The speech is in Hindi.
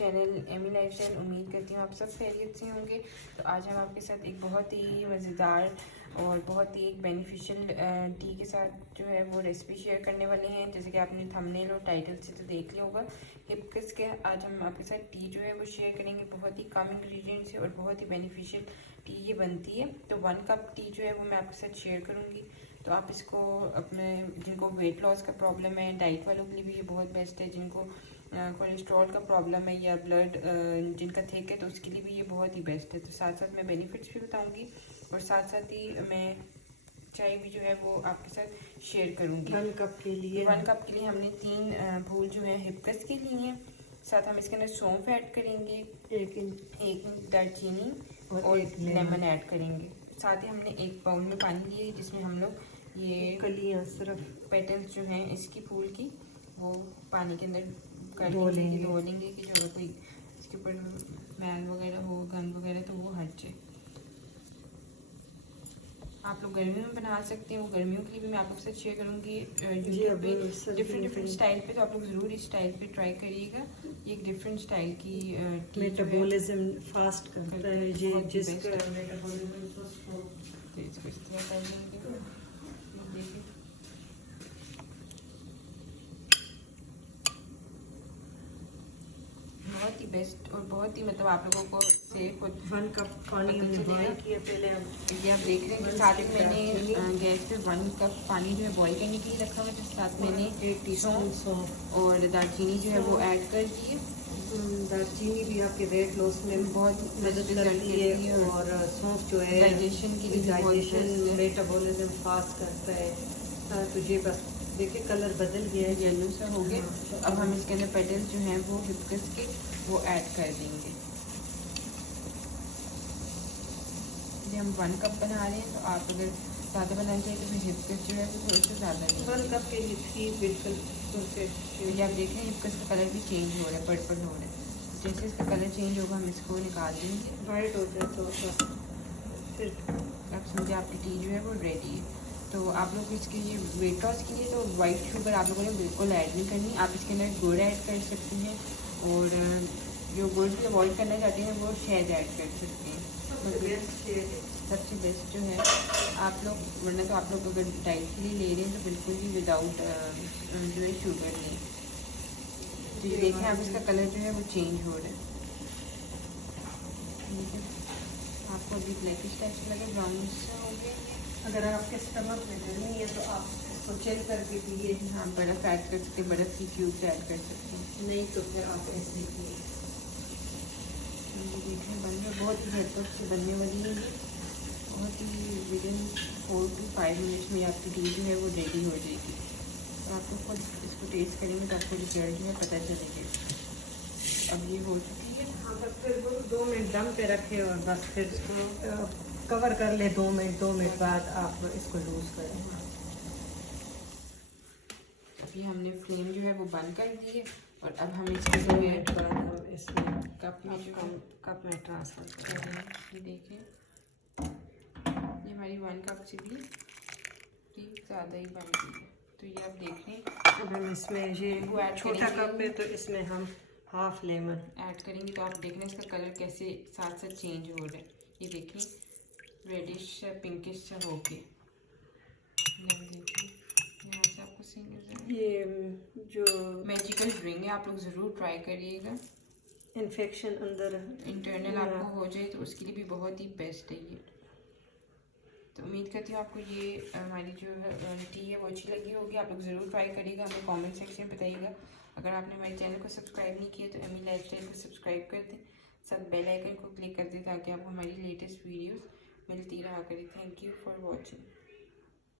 Channel Amy lifestyle. उम्मीद करती हूँ आप सब खैरियत से होंगे। तो आज हम आपके साथ एक बहुत ही मज़ेदार और बहुत ही एक बेनिफिशियल टी के साथ जो है वो रेसिपी शेयर करने वाले हैं। जैसे कि आपने थंबनेल और टाइटल से तो देख लिया होगा, हिबिस्कस के आज हम आपके साथ टी जो है वो शेयर करेंगे। बहुत ही कम इंग्रेडिएंट्स है और बहुत ही बेनिफिशियल टी ये बनती है। तो 1 कप टी जो है वो मैं आपके साथ शेयर करूँगी। तो आप इसको अपने जिनको वेट लॉस का प्रॉब्लम है, डाइट वालों के लिए भी ये बहुत बेस्ट है। जिनको कोलेस्ट्रॉल का प्रॉब्लम है या ब्लड जिनका थिक है तो उसके लिए भी ये बहुत ही बेस्ट है। तो साथ साथ मैं बेनिफिट्स भी बताऊंगी और साथ साथ ही मैं चाय भी जो है वो आपके साथ शेयर करूंगी। 1 कप के लिए 1 कप के लिए हमने 3 फूल जो है हिबिस्कस के लिए हैं। साथ हम इसके अंदर सौंफ ऐड करेंगे, एक इंच दालचीनी और लेमन ऐड करेंगे। साथ ही हमने एक बाउल में पानी लिया है जिसमें हम लोग ये कलियां सिर्फ पेटल्स जो हैं इसकी फूल की वो पानी के अंदर धो लेंगे कि जो कोई इसके ऊपर मैल वगैरह हो, गंद वगैरह तो वो हट जाए। आप लोग गर्मियों में बना सकते हैं, वो गर्मियों के लिए भी मैं आपके साथ शेयर करूँगी यूट्यूब पे डिफरेंट स्टाइल पे। तो आप लोग ज़रूर इस स्टाइल पे ट्राई करिएगा। ये एक डिफरेंट स्टाइल की मेटाबॉलिज्म फास्ट करता है ये, जिसका तो इसको इस तरह कर लेंगे। देखिए बहुत ही बेस्ट और बहुत ही मतलब आप लोगों को सेफ 1 कप पानी हमने बॉईल किया पहले। ये आप देख रहे हैं कि साथ में मैंने गैस पे 1 कप पानी जो है बॉईल करने के लिए रखा हुआ है। जिसके साथ मैंने 1 टीस्पून सौंफ और दालचीनी जो है वो ऐड कर दी है। दालचीनी भी आपके वेट लॉस में बहुत मदद करती है और सौंफ जो है डाइजेशन के लिए डाइजेशन मेटाबॉलिज्म फास्ट करता है। तो ये बस देखिए कलर बदल गया है, येलो सा हो गया। अब हम इसके अंदर पेटल्स जो हैं वो हिबिस्कस के वो ऐड कर देंगे। ये हम 1 कप बना रहे हैं, तो आप अगर ज़्यादा बनाना चाहिए तो फिर हिबिस्कस जो है वो थोड़ा सा ज़्यादा लेंगे। 1 कप के लिए 3 बिल्कुल। ये आप देख रहे हैं हिबिस्कस का कलर भी चेंज हो रहा है, पर्पल हो रहा है। जैसे इसका कलर चेंज होगा हम इसको निकाल देंगे, वाइट हो जाए तो फिर अब समझे आपकी टी जो है वो रेडी है। तो आप लोग इसके लिए वेट लॉस के लिए तो वाइट शुगर आप लोगों ने बिल्कुल ऐड नहीं करनी। आप इसके अंदर गुड़ ऐड कर सकते हैं और जो गुड़ भी अवॉइड करना चाहते हैं वो शहद ऐड कर सकते हैं। सबसे बेस्ट जो है आप लोग, वरना तो आप लोग अगर डाइट के लिए ले रहे हैं तो बिल्कुल ही विदाउट जो है शुगर लें। तो ये देखें आप इसका कलर जो है वो चेंज हो रहा है। आपको अभी ब्लैकिश टाइप से लगे, ब्राउन सा हो गया। अगर आपके स्टमक में गर्मी है तो आप इसको चिल करके पिए। हाँ, बर्फ़ ऐड कर सकते हैं, बर्फ़ की क्यूब्स ऐड कर सकते हैं। नहीं तो फिर आप ऐसे पिए। देखिए बन रहा, बहुत ही झटपट से बनने वाली है ये। बहुत ही विदिन 4 to 5 मिनट्स में आपकी टी जो है वो रेडी हो जाएगी। तो आप लोग खुद इसको टेस्ट करेंगे तो आपको रिजल्ट जो है पता चलेगा। अब ये हो चुकी है। हाँ, बस फिर 2 मिनट दम पे रखें और बस फिर इसको कवर कर ले। 2 मिनट बाद आप इसको लूज़ करें। अभी हमने फ्लेम जो है वो बंद कर दी है और अब हम इसको जो है इसमें कप में जो कप में ट्रांसफ़र कर रहे हैं। ये देखें ये हमारी 1 कप से भी ज़्यादा ही बन गई है। तो ये आप देख रहे हैं। अब हम इसमें ये छोटा कप है तो इसमें हम हाफ लेमन ऐड करेंगे। तो आप देख रहे हैं इसका कलर कैसे साथ साथ चेंज हो रहा है। ये देखिए रेडिश पिंकिश सा हो के यहाँ से आपको सीन ये जो मैजिकल ड्रिंक है, आप लोग ज़रूर ट्राई करिएगा। इन्फेक्शन अंदर इंटरनल आपको हो जाए तो उसके लिए भी बहुत ही बेस्ट है ये। तो उम्मीद करती हूँ आपको ये हमारी जो टी है वो अच्छी लगी होगी। आप लोग ज़रूर ट्राई करिएगा, हमें कमेंट सेक्शन में बताइएगा। अगर आपने हमारे चैनल को सब्सक्राइब नहीं किया तो एमी लाइफस्टाइल को सब्सक्राइब कर दें, साथ बेल आइकन को क्लिक कर दें ताकि आपको हमारी लेटेस्ट वीडियोस मिलती रहा करें। Thank you for watching.